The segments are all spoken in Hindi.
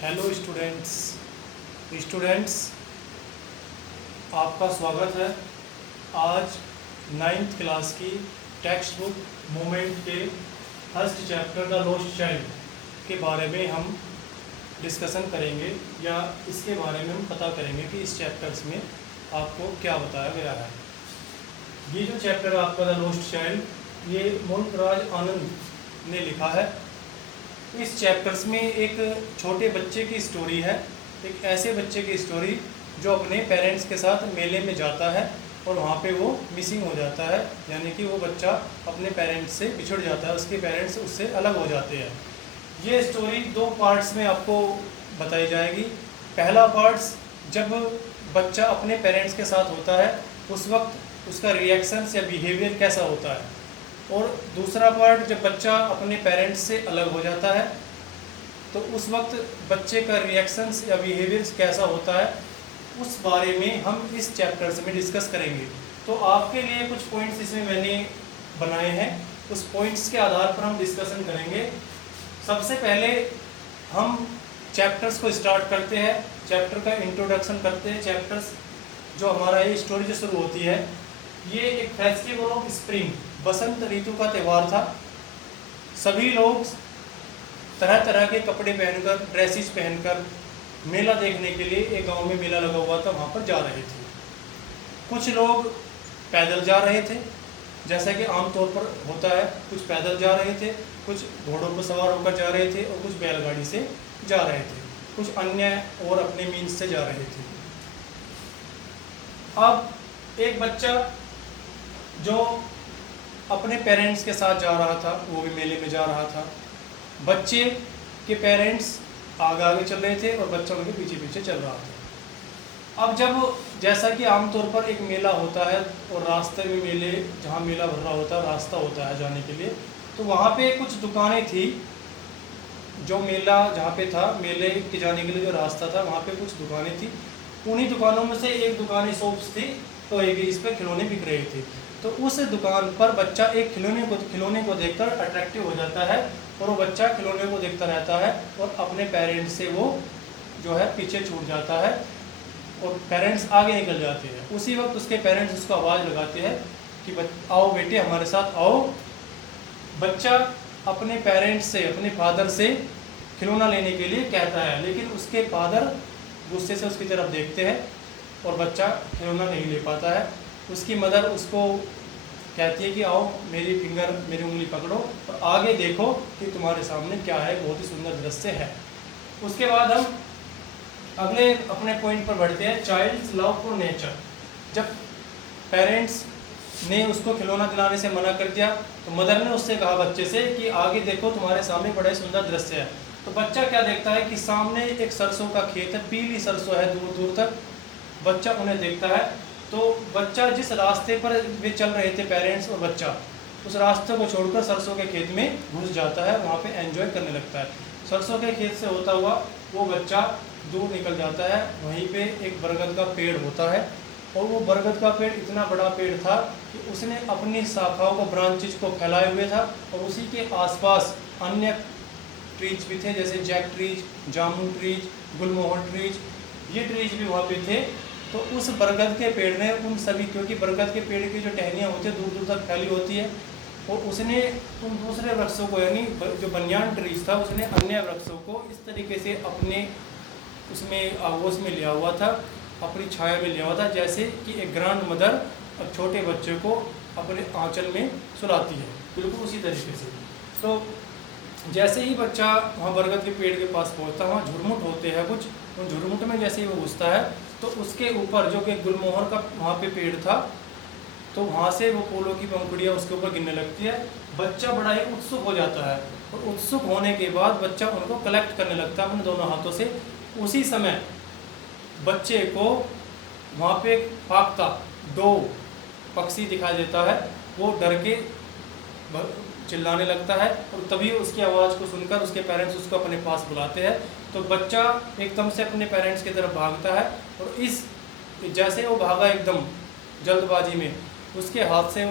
हेलो स्टूडेंट्स आपका स्वागत है। आज 9th क्लास की टेक्स्ट बुक मोमेंट के first chapter the lost child के बारे में हम डिस्कशन करेंगे, या इसके बारे में हम पता करेंगे कि इस चैप्टर्स में आपको क्या बताया गया है। ये जो चैप्टर है आपका द लॉस्ट चाइल्ड, ये मुल्कराज आनंद ने लिखा है। इस चैप्टर्स में एक छोटे बच्चे की स्टोरी है, एक ऐसे बच्चे की स्टोरी जो अपने पेरेंट्स के साथ मेले में जाता है और वहाँ पे वो मिसिंग हो जाता है, यानी कि वो बच्चा अपने पेरेंट्स से बिछड़ जाता है, उसके पेरेंट्स उससे अलग हो जाते हैं। ये स्टोरी 2 पार्ट्स में आपको बताई जाएगी। पहला पार्ट्स जब बच्चा अपने पेरेंट्स के साथ होता है उस वक्त उसका रिएक्शंस या बिहेवियर कैसा होता है, और दूसरा पार्ट जब बच्चा अपने पेरेंट्स से अलग हो जाता है तो उस वक्त बच्चे का रिएक्शंस या बिहेवियर कैसा होता है, उस बारे में हम इस चैप्टर्स में डिस्कस करेंगे। तो आपके लिए कुछ पॉइंट्स इसमें मैंने बनाए हैं, उस पॉइंट्स के आधार पर हम डिस्कशन करेंगे। सबसे पहले हम चैप्टर्स को स्टार्ट करते हैं, चैप्टर का इंट्रोडक्शन करते हैं। चैप्टर्स जो हमारा ये स्टोरी जो शुरू होती है, ये एक फेस्टिवल ऑफ स्प्रिंग, बसंत ऋतु का त्यौहार था। सभी लोग तरह तरह के कपड़े पहनकर, ड्रेसेस पहनकर मेला देखने के लिए, एक गांव में मेला लगा हुआ था, वहाँ पर जा रहे थे। कुछ लोग पैदल जा रहे थे, जैसा कि आमतौर पर होता है, कुछ पैदल जा रहे थे, कुछ घोड़ों पर सवार होकर जा रहे थे और कुछ बैलगाड़ी से जा रहे थे, कुछ अन्य और अपने मीन्स से जा रहे थे। अब एक बच्चा जो अपने पेरेंट्स के साथ जा रहा था, वो भी मेले में जा रहा था। बच्चे के पेरेंट्स आगे आगे चल रहे थे और बच्चा उनके पीछे पीछे चल रहा था। अब जब जैसा कि आमतौर पर एक मेला होता है और रास्ते में मेले, जहाँ मेला भर रहा होता है, रास्ता होता है जाने के लिए, तो वहाँ पे कुछ दुकानें थी। जो मेला जहाँ पे था, मेले के जाने के लिए जो रास्ता था, वहाँ पे कुछ दुकानें थी। उन्हीं दुकानों में से एक दुकान शॉप्स थी, तो एक इस पर खिलौने बिक रहे थे। तो उस दुकान पर बच्चा एक खिलौने को देखकर अट्रैक्टिव हो जाता है, और वो बच्चा खिलौने को देखता रहता है और अपने पेरेंट्स से वो जो है पीछे छूट जाता है और पेरेंट्स आगे निकल जाते हैं। उसी वक्त उसके पेरेंट्स उसको आवाज़ लगाते हैं कि आओ बेटे हमारे साथ आओ। बच्चा अपने पेरेंट्स से, अपने फादर से खिलौना लेने के लिए कहता है, लेकिन उसके फादर गुस्से से उसकी तरफ देखते हैं और बच्चा खिलौना नहीं ले पाता है। उसकी मदर उसको कहती है कि आओ मेरी उंगली पकड़ो और आगे देखो कि तुम्हारे सामने क्या है, बहुत ही सुंदर दृश्य है। उसके बाद हम अगले अपने पॉइंट पर बढ़ते हैं, चाइल्ड्स लव फॉर नेचर। जब पेरेंट्स ने उसको खिलौना दिलाने से मना कर दिया तो मदर ने उससे कहा बच्चे से कि आगे देखो तुम्हारे सामने बड़ा सुंदर दृश्य है। तो बच्चा क्या देखता है कि सामने एक सरसों का खेत है, पीली सरसों है दूर दूर तक। बच्चा उन्हें देखता है, तो बच्चा जिस रास्ते पर वे चल रहे थे पेरेंट्स और बच्चा, उस रास्ते को छोड़कर सरसों के खेत में घुस जाता है, वहाँ पे एंजॉय करने लगता है। सरसों के खेत से होता हुआ वो बच्चा दूर निकल जाता है। वहीं पे एक बरगद का पेड़ होता है, और वो बरगद का पेड़ इतना बड़ा पेड़ था कि उसने अपनी शाखाओं को, ब्रांचेज को फैलाए हुए था, और उसी के आसपास अन्य ट्रीज भी थे, जैसे जैक ट्रीज, जामुन ट्रीज, गुलमोहर ट्रीज, ये ट्रीज भी वहाँ पे थे। तो उस बरगद के पेड़ ने उन सभी, क्योंकि बरगद के पेड़ की जो टहनियाँ होती है दूर दूर तक फैली होती है, और उसने उन दूसरे वृक्षों को, यानी जो बनियान ट्रीज था, उसने अन्य वृक्षों को इस तरीके से अपने उसमें आगोश में लिया हुआ था, अपनी छाया में लिया हुआ था, जैसे कि एक ग्रैंड मदर छोटे बच्चे को अपने आंचल में सुलाती है, बिल्कुल उसी तरीके से। तो जैसे ही बच्चा वहाँ बरगद के पेड़ के पास पहुँचता है, वहाँ झुरमुट होते हैं कुछ, उन झुरमुट में जैसे ही वो घुसता है तो उसके ऊपर जो कि गुलमोहर का वहाँ पे पेड़ था, तो वहाँ से वो फूलों की पंखुड़ियाँ उसके ऊपर गिरने लगती है। बच्चा बड़ा ही उत्सुक हो जाता है, और उत्सुक होने के बाद बच्चा उनको कलेक्ट करने लगता है अपने दोनों हाथों से। उसी समय बच्चे को वहाँ पे फाख्ता, दो पक्षी दिखाई देता है। वो डर के चिल्लाने लगता है, और तभी उसकी आवाज़ को सुनकर उसके पेरेंट्स उसको अपने पास बुलाते हैं। तो बच्चा एकदम से अपने पेरेंट्स की तरफ भागता है, और इस जैसे वो भागा एकदम जल्दबाजी में, उसके हाथ से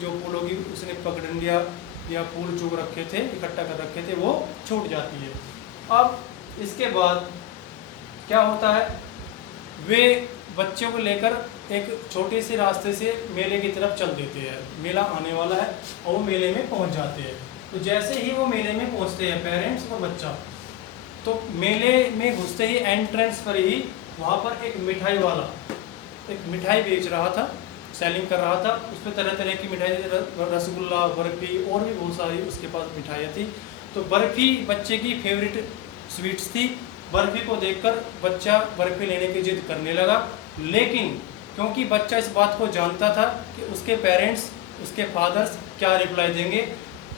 जो फूलों की उसने पगडंडियाँ या फूल चूग रखे थे, इकट्ठा कर रखे थे, वो छूट जाती है। अब इसके बाद क्या होता है, वे बच्चों को लेकर एक छोटे से रास्ते से मेले की तरफ चल देते हैं। मेला आने वाला है और वो मेले में पहुंच जाते हैं। तो जैसे ही वो मेले में पहुंचते हैं पेरेंट्स और बच्चा, तो मेले में घुसते ही एंट्रेंस पर ही वहाँ पर एक मिठाई वाला एक मिठाई बेच रहा था, सेलिंग कर रहा था। उसमें तरह तरह की मिठाई, रसगुल्ला, बर्फ़ी और भी बहुत सारी उसके पास मिठाइयाँ थी। तो बर्फ़ी बच्चे की फेवरेट स्वीट्स थी। बर्फ़ी को देखकर बच्चा बर्फ़ी लेने की जिद करने लगा, लेकिन क्योंकि बच्चा इस बात को जानता था कि उसके पेरेंट्स, उसके फादर्स क्या रिप्लाई देंगे,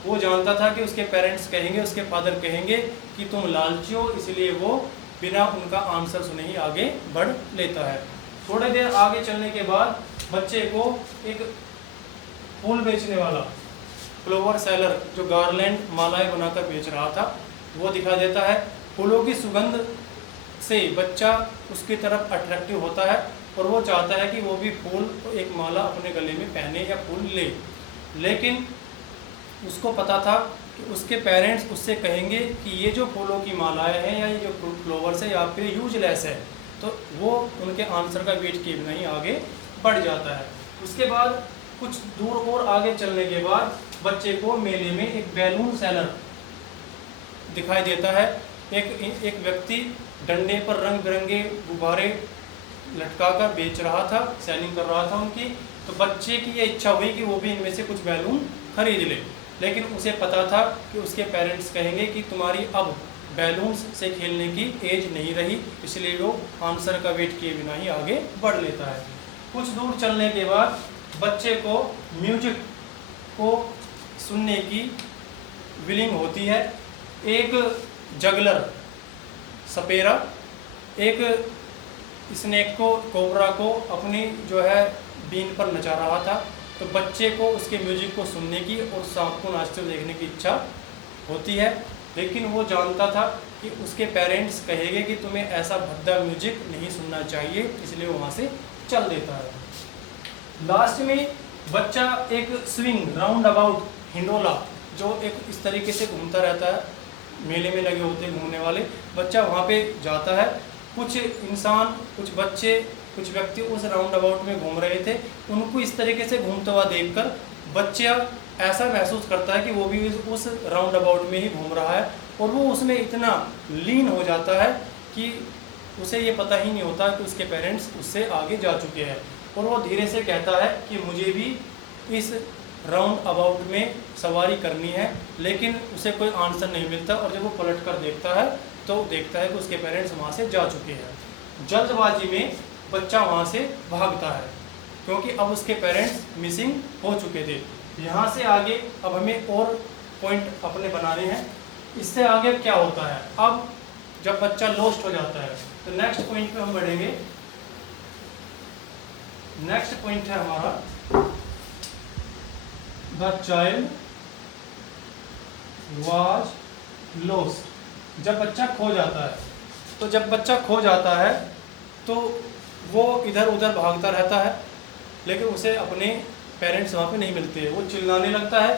वो जानता था कि उसके पेरेंट्स कहेंगे, उसके फादर कहेंगे कि तुम लालची हो, इसलिए वो बिना उनका आंसर सुने ही आगे बढ़ लेता है। थोड़ी देर आगे चलने के बाद बच्चे को एक फूल बेचने वाला, फ्लावर सेलर, जो गार्लैंड, मालाएं बनाकर बेच रहा था, वो दिखा देता है। फूलों की सुगंध से बच्चा उसकी तरफ अट्रैक्टिव होता है और वो चाहता है कि वो भी फूल, एक माला अपने गले में पहने या फूल ले। लेकिन उसको पता था कि उसके पेरेंट्स उससे कहेंगे कि ये जो फूलों की मालाएं हैं या ये जो फ्लावर्स है या फिर यूजलेस है। तो वो उनके आंसर का वेट किए बिना ही आगे बढ़ जाता है। उसके बाद कुछ दूर और आगे चलने के बाद बच्चे को मेले में एक बैलून सेलर दिखाई देता है। एक व्यक्ति डंडे पर रंग बिरंगे गुब्बारे लटकाकर बेच रहा था, सेलिंग कर रहा था उनकी। तो बच्चे की ये इच्छा हुई कि वो भी इनमें से कुछ बैलून खरीद ले, लेकिन उसे पता था कि उसके पेरेंट्स कहेंगे कि तुम्हारी अब बैलून्स से खेलने की एज नहीं रही, इसलिए वो आंसर का वेट किए बिना ही आगे बढ़ लेता है। कुछ दूर चलने के बाद बच्चे को म्यूजिक को सुनने की विलिंग होती है। एक जगलर, सपेरा, एक स्नेक को, कोबरा को अपनी जो है बीन पर नचा रहा था। तो बच्चे को उसके म्यूजिक को सुनने की और सांप को नाचते हुए देखने की इच्छा होती है, लेकिन वो जानता था कि उसके पेरेंट्स कहेंगे कि तुम्हें ऐसा भद्दा म्यूजिक नहीं सुनना चाहिए, इसलिए वो वहाँ से चल देता है। लास्ट में बच्चा एक स्विंग, राउंड अबाउट, हिंडोला, जो एक इस तरीके से घूमता रहता है, मेले में लगे होते हैं घूमने वाले, बच्चा वहाँ पे जाता है। कुछ इंसान, कुछ बच्चे, कुछ व्यक्ति उस राउंड अबाउट में घूम रहे थे। उनको इस तरीके से घूमता हुआ देखकर बच्चा ऐसा महसूस करता है कि वो भी उस राउंड अबाउट में ही घूम रहा है, और वो उसमें इतना लीन हो जाता है कि उसे ये पता ही नहीं होता कि उसके पेरेंट्स उससे आगे जा चुके हैं। और वो धीरे से कहता है कि मुझे भी इस राउंड अबाउट में सवारी करनी है, लेकिन उसे कोई आंसर नहीं मिलता। और जब वो पलट कर देखता है तो देखता है कि उसके पेरेंट्स वहाँ से जा चुके हैं। जल्दबाजी में बच्चा वहाँ से भागता है, क्योंकि अब उसके पेरेंट्स मिसिंग हो चुके थे। यहाँ से आगे अब हमें और पॉइंट अपने बनाने हैं। इससे आगे क्या होता है, अब जब बच्चा लॉस्ट हो जाता है तो नेक्स्ट पॉइंट पे हम बढ़ेंगे। नेक्स्ट पॉइंट है हमारा द चाइल्ड वॉज लॉस्ट। जब बच्चा खो जाता है, तो जब बच्चा खो जाता है तो वो इधर उधर भागता रहता है, लेकिन उसे अपने पेरेंट्स वहाँ पे नहीं मिलते। वो चिल्लाने लगता है,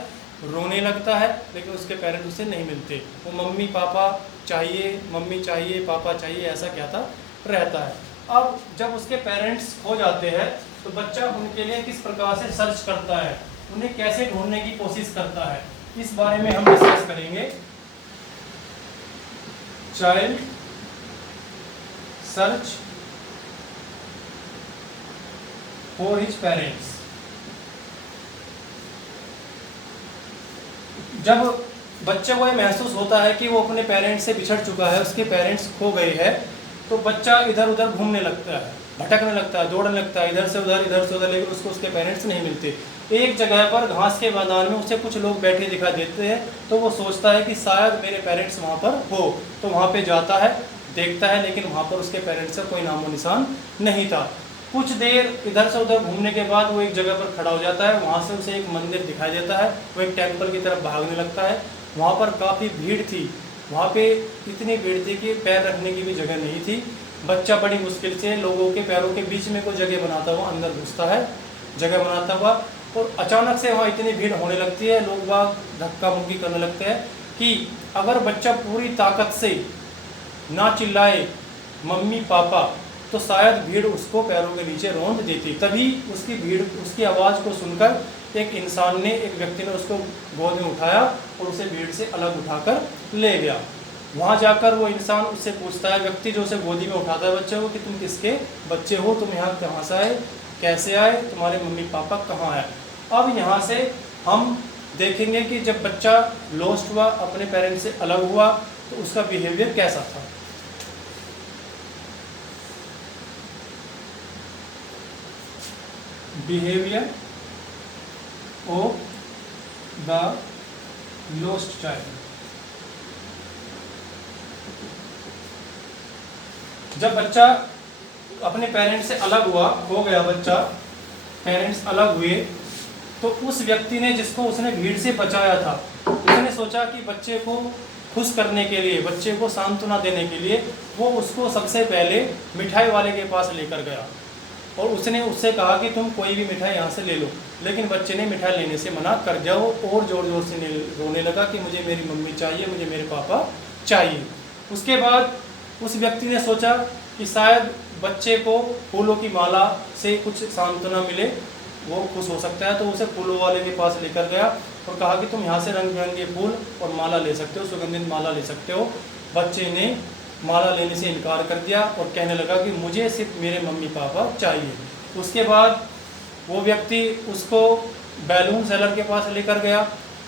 रोने लगता है, लेकिन उसके पेरेंट्स उसे नहीं मिलते। वो मम्मी पापा चाहिए, मम्मी चाहिए, पापा चाहिए, ऐसा कहता रहता है। अब जब उसके पेरेंट्स खो जाते हैं तो बच्चा उनके लिए किस प्रकार से सर्च करता है, उन्हें कैसे ढूंढने की कोशिश करता है, इस बारे में हम डिस्कस करेंगे। Child search for his parents. जब बच्चे को ये महसूस होता है कि वो अपने पेरेंट्स से बिछड़ चुका है, उसके पेरेंट्स खो गए हैं, तो बच्चा इधर उधर घूमने लगता है, भटकने लगता है, दौड़ने लगता है, इधर से उधर, लेकिन उसको उसके पेरेंट्स नहीं मिलते। एक जगह पर घास के मैदान में उसे कुछ लोग बैठे दिखाई देते हैं, तो वो सोचता है कि शायद मेरे पेरेंट्स वहाँ पर हो। तो वहाँ पे जाता है, देखता है, लेकिन वहाँ पर उसके पेरेंट्स का कोई नामो निशान नहीं था। कुछ देर इधर से उधर घूमने के बाद वो एक जगह पर खड़ा हो जाता है। वहाँ से उसे एक मंदिर दिखाई देता है। वो एक टेम्पल की तरफ भागने लगता है। वहाँ पर काफ़ी भीड़ थी, वहाँ पे इतनी भीड़ थी कि पैर रखने की भी जगह नहीं थी। बच्चा बड़ी मुश्किल से लोगों के पैरों के बीच में कोई जगह बनाता हुआ अंदर घुसता है, जगह बनाता हुआ, और अचानक से वहाँ इतनी भीड़ होने लगती है, लोग बाग धक्का मुक्की करने लगते हैं कि अगर बच्चा पूरी ताकत से ना चिल्लाए मम्मी पापा, तो शायद भीड़ उसको पैरों के नीचे रौंद देती। तभी उसकी आवाज़ को सुनकर एक इंसान ने, एक व्यक्ति ने उसको गोद में उठाया और उसे भीड़ से अलग उठाकर ले गया। वहाँ जाकर वो इंसान उससे पूछता है, व्यक्ति जो उसे गोदी में उठाता है बच्चे को, कि तुम किसके बच्चे हो, तुम यहाँ कहाँ से आए, कैसे आए, तुम्हारे मम्मी पापा कहाँ आए। अब यहाँ से हम देखेंगे कि जब बच्चा लॉस्ट हुआ, अपने पेरेंट्स से अलग हुआ, तो उसका बिहेवियर कैसा था। Behaviour of the lost child. जब बच्चा अपने पेरेंट्स से अलग हुआ, हो गया बच्चा, पेरेंट्स अलग हुए, तो उस व्यक्ति ने, जिसको उसने भीड़ से बचाया था, उसने सोचा कि बच्चे को खुश करने के लिए, बच्चे को सांत्वना देने के लिए वो उसको सबसे पहले मिठाई वाले के पास लेकर गया और उसने उससे कहा कि तुम कोई भी मिठाई यहाँ से ले लो। लेकिन बच्चे ने मिठाई लेने से मना कर दिया। वो और ज़ोर ज़ोर से रोने लगा कि मुझे मेरी मम्मी चाहिए, मुझे मेरे पापा चाहिए। उसके बाद उस व्यक्ति ने सोचा कि शायद बच्चे को फूलों की माला से कुछ सांत्वना मिले, वो खुश हो सकता है, तो उसे फूलों वाले के पास लेकर गया और कहा कि तुम यहाँ से रंग बिरंगे फूल और माला ले सकते हो, सुगंधित माला ले सकते हो। बच्चे ने माला लेने से इनकार कर दिया और कहने लगा कि मुझे सिर्फ मेरे मम्मी पापा चाहिए। उसके बाद वो व्यक्ति उसको बैलून सेलर के पास लेकर गया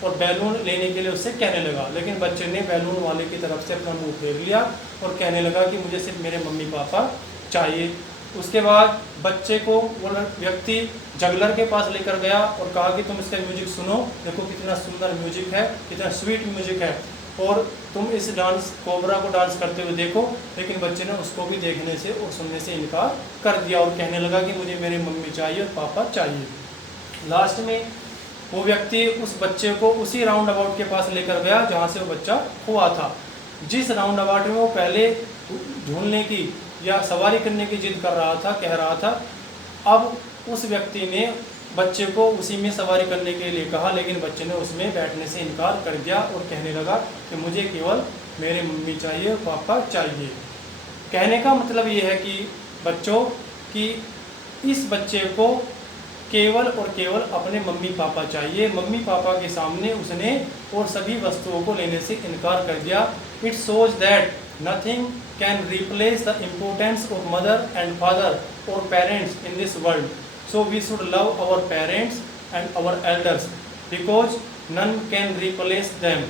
और बैलून लेने के लिए उससे कहने लगा, लेकिन बच्चे ने बैलून वाले की तरफ से अपना मुंह फेर लिया और कहने लगा कि मुझे सिर्फ मेरे मम्मी पापा चाहिए। उसके बाद बच्चे को वो व्यक्ति जगलर के पास लेकर गया और कहा कि तुम इसका म्यूजिक सुनो, देखो कितना सुंदर म्यूजिक है, कितना स्वीट म्यूजिक है, और तुम इस डांस कोबरा को डांस करते हुए देखो। लेकिन बच्चे ने उसको भी देखने से और सुनने से इनकार कर दिया और कहने लगा कि मुझे मेरी मम्मी चाहिए और पापा चाहिए। लास्ट में वो व्यक्ति उस बच्चे को उसी राउंड अबाउट के पास लेकर गया जहाँ से वो बच्चा हुआ था। जिस राउंड अबाउट में वो पहले झूलने की या सवारी करने की जिद कर रहा था, कह रहा था, अब उस व्यक्ति ने बच्चे को उसी में सवारी करने के लिए कहा, लेकिन बच्चे ने उसमें बैठने से इनकार कर दिया और कहने लगा कि मुझे केवल मेरे मम्मी चाहिए, पापा चाहिए। कहने का मतलब ये है कि बच्चों कि इस बच्चे को केवल और केवल अपने मम्मी पापा चाहिए। मम्मी पापा के सामने उसने और सभी वस्तुओं को लेने से इनकार कर दिया। It shows that nothing can replace the importance of mother and father और parents in this world. So we should love our parents and our elders because none can replace them.